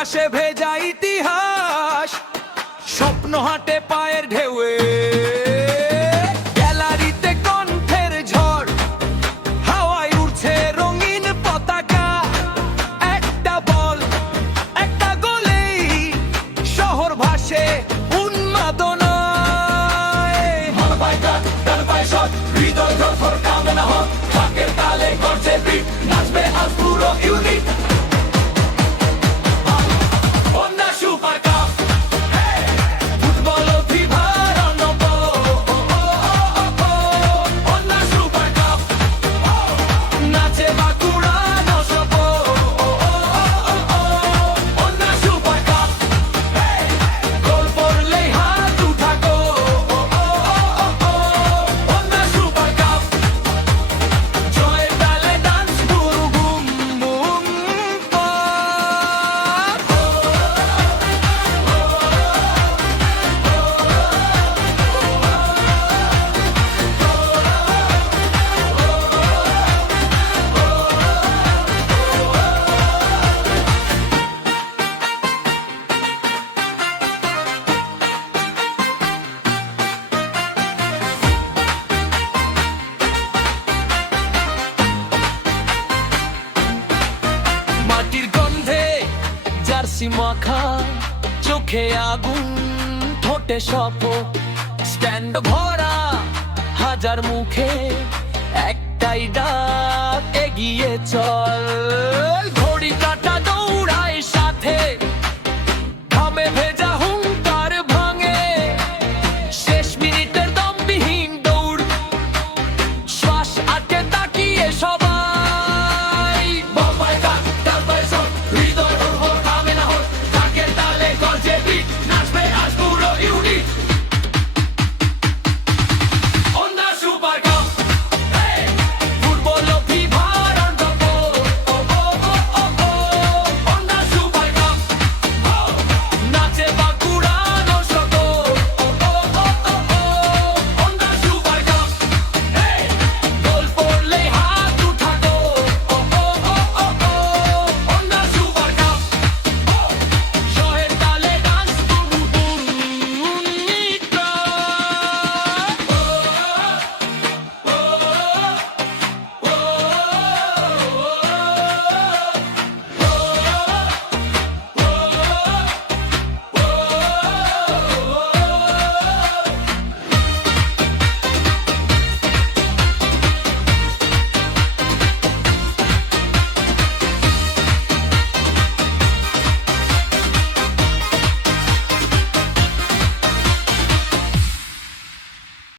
ভাসে ভেজা ইতিহাস, স্বপ্ন হাঁটে পায়ের ঢেউয়ে। গ্যালারিতে কণ্ঠের ঝড়, হাওয়ায় উড়ছে রঙিন পতাকা। একটা বল, একটা গোলেই শহর ভাসে উন্মাদনায়। মন পায় কাট, ডান পায় শট, হৃদয় ধরফর কামনা হট। ঢাকের তালে গর্জে বিট, নাচবে আজ পুরো ইউনিট। মাখা চোখে আগুন, ঠোঁটে শপথ, স্ট্যান্ড ভরা হাজার মুখে একটাই ডাক, এগিয়ে চল। ঘড়ি কাটা